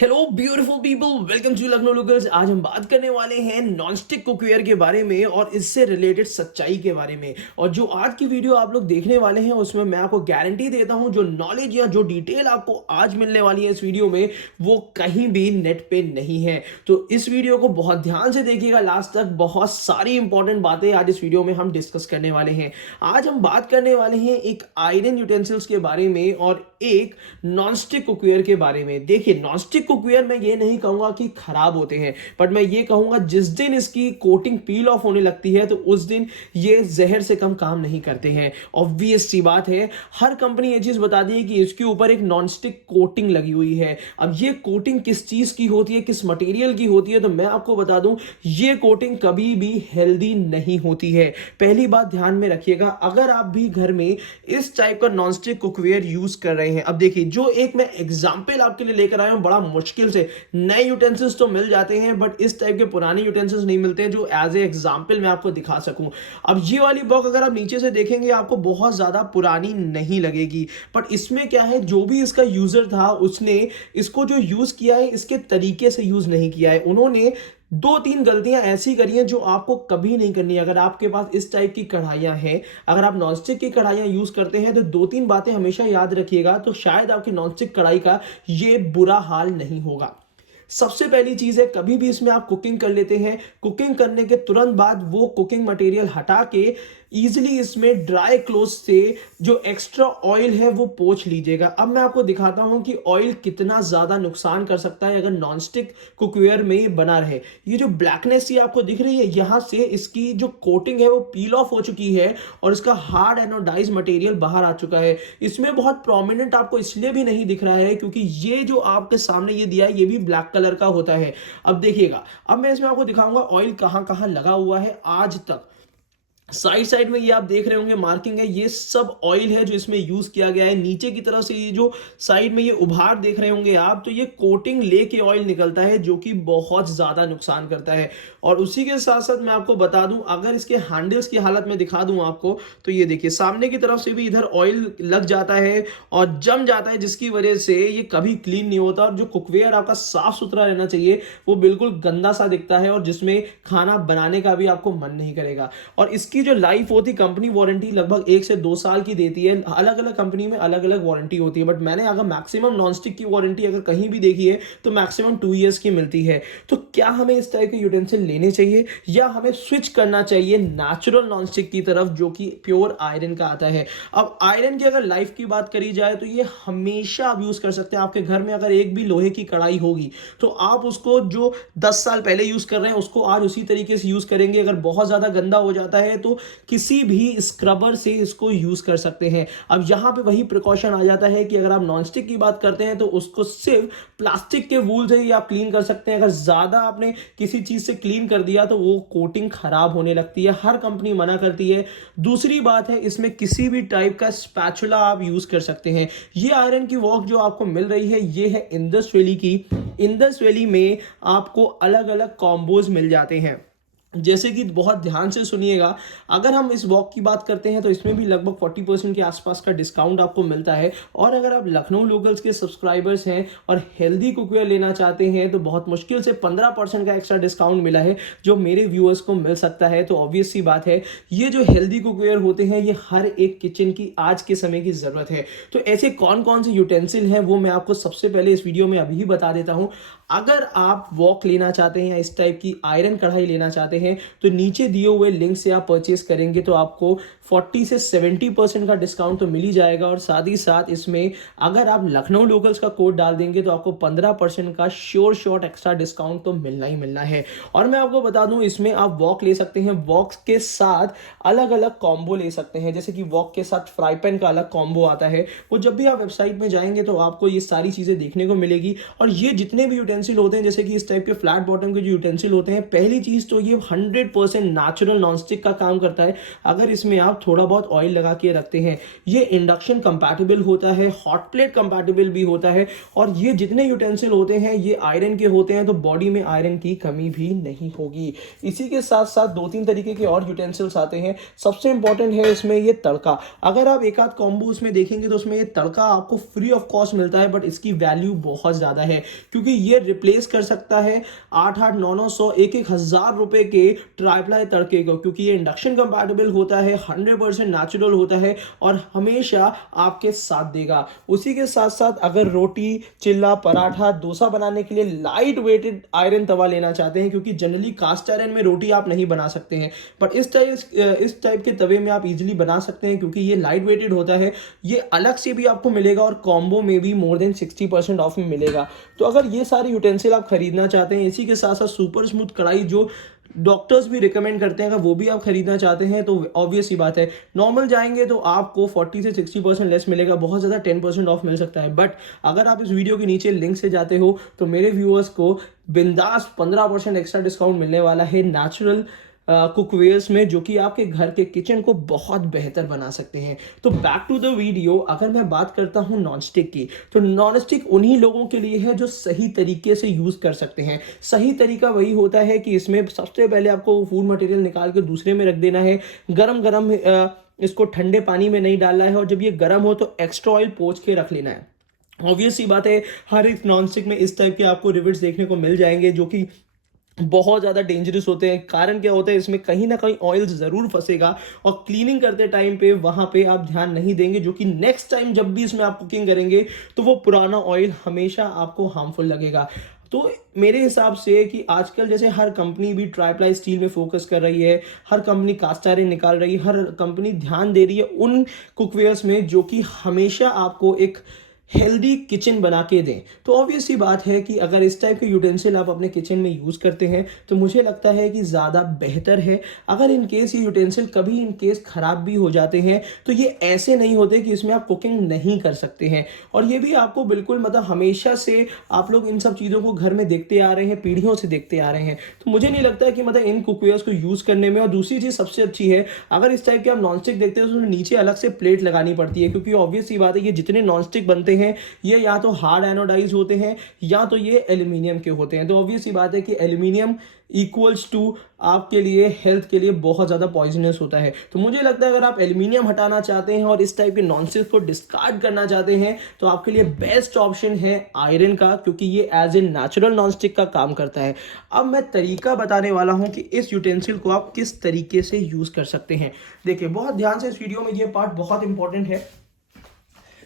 Hello beautiful people, welcome to Lucknow lookers. आज हम बात करने वाले हैं नॉनस्टिक कुकवेयर के बारे में और इससे रिलेटेड सच्चाई के बारे में। और जो आज की वीडियो आप लोग देखने वाले हैं उसमें मैं आपको गारंटी देता हूं, जो नॉलेज या जो डिटेल आपको आज मिलने वाली है इस वीडियो में, वो कहीं भी नेट पे नहीं है। तो इस वीडियो को बहुत ध्यान से देखिएगा लास्ट तक। बहुत सारी इंपॉर्टेंट बातें आज इस वीडियो में हम डिस्कस करने वाले हैं। आज हम बात करने वाले हैं एक आयरन यूटेंसिल्स के बारे में और एक नॉनस्टिक कुकवेयर के बारे में। देखिए, नॉनस्टिक कुकवेयर मैं ये नहीं कहूंगा कि खराब होते हैं, बट मैं ये कहूंगा जिस दिन इसकी कोटिंग पील ऑफ होने लगती है तो उस दिन ये जहर से कम काम नहीं करते हैं। ऑब्वियस सी बात है, हर कंपनी ये चीज बताती है कि इसके ऊपर एक नॉनस्टिक कोटिंग लगी हुई है। अब ये कोटिंग किस चीज की होती है, किस मटेरियल की होती है, तो मैं आपको बता दूं, ये कोटिंग कभी भी हेल्दी नहीं होती है। पहली बात ध्यान में रखिएगा, अगर आप भी घर में इस टाइप का नॉनस्टिक कुकवेयर यूज कर रहे हैं। अब देखिए, जो एक मैं एग्जांपल आपके लिए लेकर आया हूं, बड़ा मुश्किल से नए यूटेंसिल्स तो मिल जाते हैं बट इस टाइप के पुराने यूटेंसिल्स नहीं मिलते हैं जो एज ए एग्जांपल मैं आपको दिखा सकूं। अब ये वाली बॉक्स अगर आप नीचे से देखेंगे आपको बहुत ज्यादा पुरानी नहीं लगेगी, बट इसमें क्या है, जो भी इसका यूजर था उसने इसको जो यूज किया है इसके तरीके से यूज नहीं किया है। उन्होंने दो तीन गलतियां ऐसी करी हैं जो आपको कभी नहीं करनी है। अगर आपके पास इस टाइप की कढ़ाइयां हैं, अगर आप नॉनस्टिक की कढ़ाइयां यूज करते हैं, तो दो तीन बातें हमेशा याद रखिएगा, तो शायद आपकी नॉनस्टिक कढ़ाई का ये बुरा हाल नहीं होगा। सबसे पहली चीज है, कभी भी इसमें आप कुकिंग कर लेते हैं, कुकिंग करने के तुरंत बाद वो कुकिंग मटेरियल हटा के इजीली इसमें ड्राई क्लोथ से जो एक्स्ट्रा ऑयल है वो पोंछ लीजिएगा। अब मैं आपको दिखाता हूं कि ऑयल कितना ज्यादा नुकसान कर सकता है अगर नॉनस्टिक कुकवेयर में बना रहे। ये जो ब्लैकनेस ये आपको दिख रही है, यहां से इसकी जो कोटिंग है वो पील ऑफ हो चुकी है और इसका हार्ड एनोडाइज मटेरियल बाहर आ चुका है। इसमें बहुत प्रोमिनेंट आपको इसलिए भी नहीं दिख रहा है क्योंकि ये जो आपके सामने ये दिया है ये भी ब्लैक कलर का होता है। अब देखिएगा, अब मैं इसमें आपको दिखाऊंगा ऑयल कहां कहां लगा हुआ है आज तक। साइड साइड में ये आप देख रहे होंगे मार्किंग है, ये सब ऑयल है जो इसमें यूज किया गया है। नीचे की तरफ से ये जो साइड में ये उभार देख रहे होंगे आप, तो ये कोटिंग लेके ऑयल निकलता है जो कि बहुत ज्यादा नुकसान करता है। और उसी के साथ साथ मैं आपको बता दूं, अगर इसके हैंडल्स की हालत में दिखा दूं आपको, तो ये देखिए सामने की तरफ से भी इधर ऑयल लग जाता है और जम जाता है, जिसकी वजह से ये कभी क्लीन नहीं होता। और जो कुकवेयर आपका साफ सुथरा रहना चाहिए वो बिल्कुल गंदा सा दिखता है और जिसमें खाना बनाने का भी आपको मन नहीं करेगा। और इसकी जो लाइफ होती, कंपनी वारंटी लगभग 1 से 2 साल की देती है। अलग अलग कंपनी में अलग अलग वारंटी होती है, बट मैंने अगर मैक्सिमम नॉनस्टिक की वारंटी अगर कहीं भी देखी है तो मैक्सिमम 2 इयर्स की मिलती है। तो क्या हमें इस टाइप के यूटेंसिल लेने चाहिए या हमें स्विच करना चाहिए नेचुरल नॉनस्टिक की तरफ जो कि प्योर आयरन का आता है। अब आयरन की अगर लाइफ की बात करी जाए तो ये हमेशा आप यूज कर सकते हैं। आपके घर में अगर एक भी लोहे की कढ़ाई होगी तो आप उसको जो 10 साल पहले यूज कर रहे हैं उसको आज उसी तरीके से यूज करेंगे। अगर बहुत ज्यादा गंदा हो जाता है तो किसी भी स्क्रबर से इसको यूज कर सकते हैं। अब यहां पे वही प्रिकॉशन आ जाता है कि अगर आप नॉनस्टिक की बात करते हैं तो उसको सिर्फ प्लास्टिक के वूल से ही आप क्लीन कर सकते हैं। अगर ज्यादा आपने किसी चीज से क्लीन कर दिया तो वो कोटिंग खराब होने लगती है, हर कंपनी मना करती है। दूसरी बात है, इसमें किसी भी टाइप का स्पैचुला आप यूज कर सकते हैं। ये आयरन की वॉक जो आपको मिल रही है ये है इंडस वैली की। इंडस वैली में आपको अलग अलग कॉम्बोज मिल जाते हैं, जैसे कि बहुत ध्यान से सुनिएगा। अगर हम इस वॉक की बात करते हैं तो इसमें भी लगभग 40% के आसपास का डिस्काउंट आपको मिलता है। और अगर आप लखनऊ लोकल्स के सब्सक्राइबर्स हैं और हेल्दी कुकवेयर लेना चाहते हैं तो बहुत मुश्किल से 15% का एक्स्ट्रा डिस्काउंट मिला है जो मेरे व्यूअर्स को मिल सकता है। तो ऑब्वियस सी बात है, ये जो हेल्दी कुकवेयर होते हैं ये हर एक किचन की आज के समय की जरूरत है। तो ऐसे कौन कौन से यूटेंसिल हैं वो मैं आपको सबसे पहले इस वीडियो में अभी बता देता हूं। अगर आप वॉक लेना चाहते हैं या इस टाइप की आयरन कढ़ाई लेना चाहते हैं तो नीचे दिए हुए लिंक से आप परचेस करेंगे तो आपको 40 से 70% का डिस्काउंट तो मिल ही जाएगा। और साथ ही साथ इसमें अगर आप लखनऊ लोकल्स का कोड डाल देंगे तो आपको 15% का श्योर शॉट एक्स्ट्रा डिस्काउंट तो मिलना ही मिलना है। और मैं आपको बता दूं, इसमें आप वॉक ले सकते हैं, वॉक के साथ अलग अलग कॉम्बो ले सकते हैं। जैसे कि वॉक के साथ फ्राई पैन का अलग कॉम्बो आता है, वो जब भी आप वेबसाइट में जाएंगे तो आपको ये सारी चीजें देखने को मिलेगी। और ये जितने भी यूटेंसिल होते हैं, जैसे कि इस टाइप के फ्लैट बॉटम के जो यूटेंसिल होते हैं, पहली चीज तो ये 100% नेचुरल नॉनस्टिक का काम करता है अगर इसमें आप थोड़ा बहुत ऑयल लगा के रखते हैं। ये इंडक्शन कंपैटिबल होता है, हॉट प्लेट कंपैटिबल भी होता है, और ये जितने यूटेंसिल होते हैं ये आयरन के होते हैं, तो बॉडी में आयरन की कमी भी नहीं होगी। इसी के साथ साथ 2-3 तरीके के और यूटेंसिल्स आते हैं। सबसे इंपॉर्टेंट है इसमें ये तड़का। अगर आप एक आध कॉम्बो उसमें देखेंगे तो उसमें ये तड़का आपको फ्री ऑफ कॉस्ट मिलता है, बट इसकी वैल्यू बहुत ज़्यादा है क्योंकि ये रिप्लेस कर सकता है 8-8, 9-9, 100, 1-1 हज़ार रुपए के ट्राइप्लाई तड़के को, क्योंकि ये इंडक्शन कंपैटिबल होता है, 100% नेचुरल होता है और हमेशा आपके साथ देगा। उसी के साथ साथ अगर रोटी, चिल्ला, पराठा, डोसा बनाने के लिए लाइट वेटेड आयरन तवा लेना चाहते हैं, क्योंकि जनरली कास्ट आयरन में रोटी आप नहीं बना सकते हैं, बट इस टाइप के तवे में आप इजीली बना सकते हैं क्योंकि ये लाइट वेटेड होता है। ये अलग से भी आपको मिलेगा और कॉम्बो में भी मोर देन 60% ऑफ में मिलेगा। तो अगर ये सारे यूटेंसिल आप खरीदना चाहते हैं, इसी के साथ साथ सुपर स्मूथ कढ़ाई जो डॉक्टर्स भी रिकमेंड करते हैं, अगर वो भी आप खरीदना चाहते हैं तो ऑब्वियस सी बात है नॉर्मल जाएंगे तो आपको 40 से 60% लेस मिलेगा, बहुत ज़्यादा 10% ऑफ मिल सकता है। बट अगर आप इस वीडियो के नीचे लिंक से जाते हो तो मेरे व्यूअर्स को बिंदास 15% एक्स्ट्रा डिस्काउंट मिलने वाला है नेचुरल कुकवेयर्स में, जो कि आपके घर के किचन को बहुत बेहतर बना सकते हैं। तो बैक टू द वीडियो, अगर मैं बात करता हूं नॉनस्टिक की, तो नॉनस्टिक उन्हीं लोगों के लिए है जो सही तरीके से यूज कर सकते हैं। सही तरीका वही होता है कि इसमें सबसे पहले आपको फूड मटेरियल निकाल के दूसरे में रख देना है, गरम गरम इसको ठंडे पानी में नहीं डालना है, और जब ये गर्म हो तो एक्स्ट्रा ऑयल पोंछ के रख लेना है। ऑब्वियस सी बात है हर एक नॉनस्टिक में इस टाइप के आपको रिविट्स देखने को मिल जाएंगे जो कि बहुत ज़्यादा डेंजरस होते हैं। कारण क्या होता है, इसमें कहीं ना कहीं ऑयल ज़रूर फंसेगा और क्लीनिंग करते टाइम पे वहाँ पे आप ध्यान नहीं देंगे, जो कि नेक्स्ट टाइम जब भी इसमें आप कुकिंग करेंगे तो वो पुराना ऑयल हमेशा आपको हार्मफुल लगेगा। तो मेरे हिसाब से कि आजकल जैसे हर कंपनी भी ट्राइप्लाई स्टील में फोकस कर रही है, हर कंपनी कास्ट आयरन निकाल रही है, हर कंपनी ध्यान दे रही है उन कुकवेयर्स में जो कि हमेशा आपको एक हेल्दी किचन बना के दें। तो ऑब्वियस सी बात है कि अगर इस टाइप के यूटेंसिल आप अपने किचन में यूज़ करते हैं तो मुझे लगता है कि ज़्यादा बेहतर है। अगर इन केस ये यूटेंसिल कभी इन केस ख़राब भी हो जाते हैं तो ये ऐसे नहीं होते कि इसमें आप कुकिंग नहीं कर सकते हैं। और ये भी आपको बिल्कुल मतलब हमेशा से आप लोग इन सब चीज़ों को घर में देखते आ रहे हैं, पीढ़ियों से देखते आ रहे हैं, तो मुझे नहीं लगता है कि मतलब इन कुकवेयर्स को यूज़ करने में। और दूसरी चीज़ सबसे अच्छी है, अगर इस टाइप के आप नॉनस्टिक देखते हो तो उसमें नीचे अलग से प्लेट लगानी पड़ती है, क्योंकि ऑब्वियस सी बात है ये जितने नॉनस्टिक बनते हैं ये या तो हार्ड एनोडाइज होते हैं या तो ये एल्यूमिनियम के होते हैं। तो ऑब्वियस सी बात है कि एल्यूमिनियम इक्वल्स टू आपके लिए हेल्थ के लिए बहुत ज़्यादा पॉइजनस होता है। तो मुझे लगता है अगर आप एल्यूमिनियम हटाना चाहते हैं और इस टाइप के नॉनस्टिक को डिस्कार्ड करना चाहते हैं तो आपके लिए बेस्ट ऑप्शन है आयरन का, क्योंकि ये एज ए नेचुरल नॉनस्टिक का काम करता है। अब मैं तरीका बताने वाला हूं कि इस यूटेंसिल को आप किस तरीके से यूज़ कर सकते हैं। देखिए बहुत ध्यान से इस वीडियो में, ये पार्ट बहुत इंपॉर्टेंट है।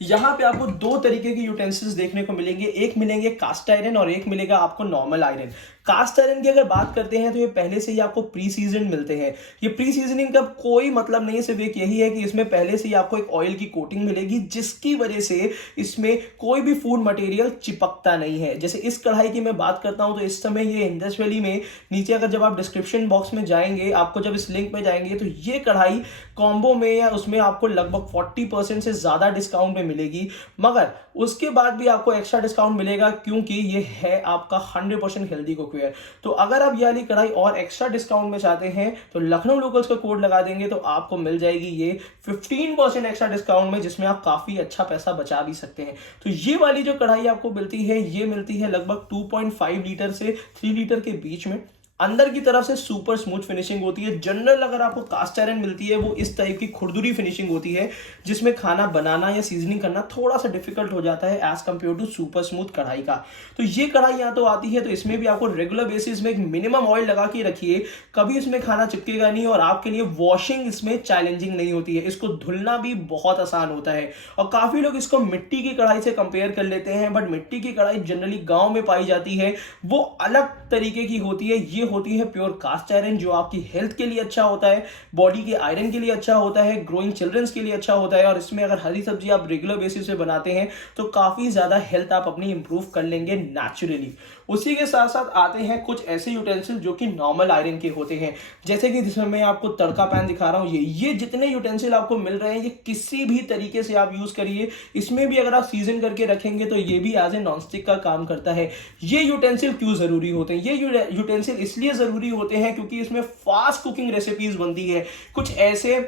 यहाँ पे आपको 2 तरीके के यूटेंसिल्स देखने को मिलेंगे, एक मिलेंगे कास्ट आयरन और एक मिलेगा आपको नॉर्मल आयरन। कास्ट आयरन की अगर बात करते हैं तो ये पहले से ही आपको प्री सीजन मिलते हैं। ये प्री सीजनिंग का कोई मतलब नहीं, सिर्फ एक यही है कि इसमें पहले से ही आपको एक ऑयल की कोटिंग मिलेगी जिसकी वजह से इसमें कोई भी फूड मटेरियल चिपकता नहीं है। जैसे इस कढ़ाई की मैं बात करता हूं तो इस समय ये इंडस वैली में नीचे अगर जब आप डिस्क्रिप्शन बॉक्स में जाएंगे, आपको जब इस लिंक में जाएंगे तो ये कढ़ाई कॉम्बो में या उसमें आपको लगभग 40% से ज़्यादा डिस्काउंट में मिलेगी, मगर उसके बाद भी आपको एक्स्ट्रा डिस्काउंट मिलेगा क्योंकि ये है आपका 100% हेल्दी कुकवेयर। तो अगर आप ये वाली कढ़ाई और एक्स्ट्रा डिस्काउंट में चाहते हैं तो लखनऊ लोकल्स का कोड लगा देंगे तो आपको मिल जाएगी ये 15% एक्स्ट्रा डिस्काउंट में, जिसमें आप काफी अच्छा पैसा बचा भी सकते हैं। तो ये वाली जो कढ़ाई आपको मिलती है ये मिलती है लगभग 2.5 लीटर से 3 लीटर के बीच में। अंदर की तरफ से सुपर स्मूथ फिनिशिंग होती है। जनरल अगर आपको कास्ट आयरन मिलती है वो इस टाइप की खुरदुरी फिनिशिंग होती है जिसमें खाना बनाना या सीजनिंग करना थोड़ा सा डिफिकल्ट हो जाता है as compare to super smooth कढ़ाई का। तो ये कढ़ाई यहाँ तो आती है तो इसमें भी आपको रेगुलर बेसिस में एक मिनिमम ऑयल लगा के रखिए, कभी इसमें खाना चिपकेगा नहीं और आपके लिए वॉशिंग इसमें चैलेंजिंग नहीं होती है। इसको धुलना भी बहुत आसान होता है और काफी लोग इसको मिट्टी की कढ़ाई से कंपेयर कर लेते हैं, बट मिट्टी की कढ़ाई जनरली गाँव में पाई जाती है, वो अलग तरीके की होती है। ये होती है प्योर कास्ट आयरन जो आपकी हेल्थ के लिए अच्छा होता है, बॉडी के आयरन के लिए अच्छा होता है, ग्रोइंग चिल्ड्रंस के लिए अच्छा होता है। और इसमें अगर हरी सब्जी आप रेगुलर बेसिस पे बनाते हैं तो काफी ज्यादा हेल्थ आप अपनी इंप्रूव कर लेंगे नेचुरली। उसी के साथ साथ आते हैं कुछ ऐसे यूटेंसिल जो कि नॉर्मल आयरन के होते हैं, जैसे कि जिसमें मैं आपको तड़का पैन दिखा रहा हूं। ये जितने यूटेंसिल आपको मिल रहे हैं ये किसी भी तरीके से आप यूज करिए, इसमें भी अगर आप सीजन करके रखेंगे तो ये भी एज ए नॉनस्टिक का काम करता है। ये यूटेंसिल क्यों जरूरी होते हैं? ये यूटेंसिल इसलिए इसलिए ज़रूरी होते हैं क्योंकि इसमें फास्ट कुकिंग रेसिपीज़ बनती है। कुछ ऐसे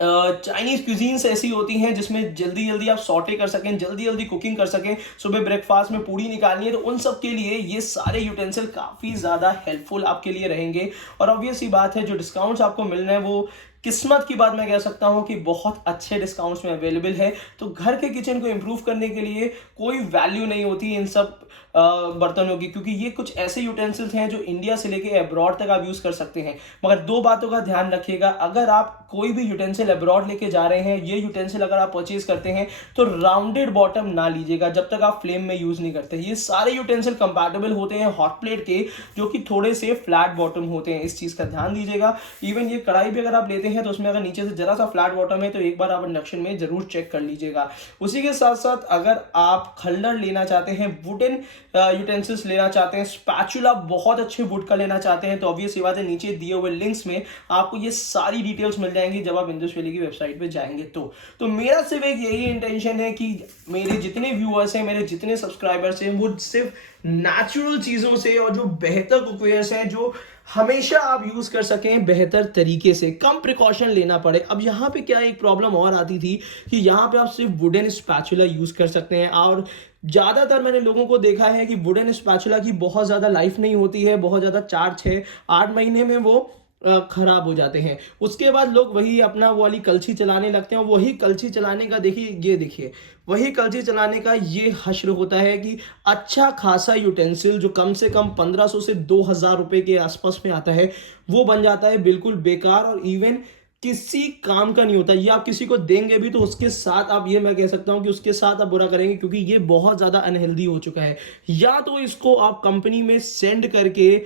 चाइनीज़ क्यूजीन्स ऐसी होती हैं जिसमें जल्दी जल्दी आप सॉटे कर सकें, जल्दी जल्दी कुकिंग कर सकें, सुबह ब्रेकफास्ट में पूड़ी निकालनी है, तो उन सब के लिए ये सारे यूटेंसिल काफ़ी ज़्यादा हेल्पफुल आपके लिए रहेंगे। और ऑब्वियस ही बात है, जो डिस्काउंट्स आपको मिल रहे हैं वो किस्मत की बात मैं कह सकता हूँ कि बहुत अच्छे डिस्काउंट्स में अवेलेबल है। तो घर के किचन को इम्प्रूव करने के लिए कोई वैल्यू नहीं होती इन सब बर्तनों की, क्योंकि ये कुछ ऐसे यूटेंसिल्स हैं जो इंडिया से लेके अब्रॉड तक आप यूज़ कर सकते हैं। मगर दो बातों का ध्यान रखिएगा, अगर आप कोई भी यूटेंसिल अब्रॉड लेके जा रहे हैं, ये यूटेंसिल अगर आप परचेज करते हैं तो राउंडेड बॉटम ना लीजिएगा जब तक आप फ्लेम में यूज़ नहीं करते। ये सारे यूटेंसिल कंपैटिबल होते हैं हॉट प्लेट के, जो कि थोड़े से फ्लैट बॉटम होते हैं, इस चीज़ का ध्यान दीजिएगा। इवन ये कढ़ाई भी अगर आप लेते हैं तो उसमें अगर नीचे से जरा सा फ्लैट बॉटम है तो एक बार आप इंडक्शन में जरूर चेक कर लीजिएगा। उसी के साथ साथ अगर आप खल्डर लेना चाहते हैं, वुडन यूटेंसिल्स लेना चाहते हैं, स्पैचुला बहुत अच्छे वुड का लेना चाहते हैं, तो ऑब्वियस ये बात है, नीचे दिए हुए लिंक्स में आपको ये सारी डिटेल्स मिल जाएंगी जब आप इंडस वैली की वेबसाइट पे जाएंगे। तो मेरा सिर्फ एक यही इंटेंशन है कि मेरे जितने व्यूअर्स हैं, मेरे जितने सब्सक्राइबर्स हैं, वो सिर्फ नेचुरल चीज़ों से और जो बेहतर कुकवेयर्स हैं जो हमेशा आप यूज़ कर सकें बेहतर तरीके से, कम प्रिकॉशन लेना पड़े। अब यहाँ पे क्या एक प्रॉब्लम और आती थी कि यहाँ पे आप सिर्फ वुडन स्पैचुला यूज़ कर सकते हैं, और ज़्यादातर मैंने लोगों को देखा है कि वुडन स्पैचुला की बहुत ज़्यादा लाइफ नहीं होती है, बहुत ज़्यादा 4-6-8 महीने में वो खराब हो जाते हैं। उसके बाद लोग वही अपना वो वाली कलछी चलाने लगते हैं, वही कलछी चलाने का देखिए वही कलछी चलाने का ये हश्र होता है कि अच्छा खासा यूटेंसिल जो कम से कम 1500 से 2000 रुपए के आसपास में आता है, वो बन जाता है बिल्कुल बेकार और इवन किसी काम का नहीं होता। ये आप किसी को देंगे भी तो उसके साथ आप, ये मैं कह सकता हूँ कि उसके साथ आप बुरा करेंगे, क्योंकि ये बहुत ज़्यादा अनहेल्दी हो चुका है। या तो इसको आप कंपनी में सेंड करके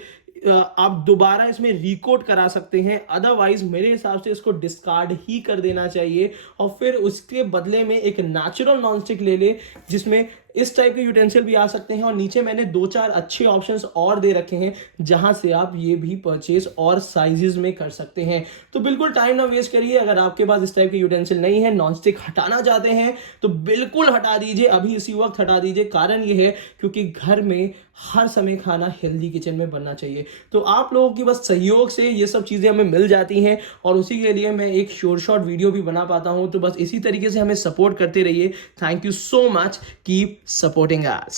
आप दोबारा इसमें रिकोट करा सकते हैं, अदरवाइज मेरे हिसाब से इसको डिस्कार्ड ही कर देना चाहिए और फिर उसके बदले में एक नेचुरल नॉनस्टिक ले ले जिसमें इस टाइप के यूटेंसिल भी आ सकते हैं। और नीचे मैंने 2-4 अच्छे ऑप्शंस और दे रखे हैं जहां से आप ये भी परचेज और साइजेस में कर सकते हैं। तो बिल्कुल टाइम ना वेस्ट करिए, अगर आपके पास इस टाइप के यूटेंसिल नहीं है, नॉनस्टिक हटाना चाहते हैं तो बिल्कुल हटा दीजिए, अभी इसी वक्त हटा दीजिए। कारण ये है क्योंकि घर में हर समय खाना हेल्दी किचन में बनना चाहिए। तो आप लोगों की बस सहयोग से ये सब चीज़ें हमें मिल जाती हैं और उसी के लिए मैं एक शॉर्ट वीडियो भी बना पाता हूँ। तो बस इसी तरीके से हमें सपोर्ट करते रहिए। Thank you so much, keep supporting us.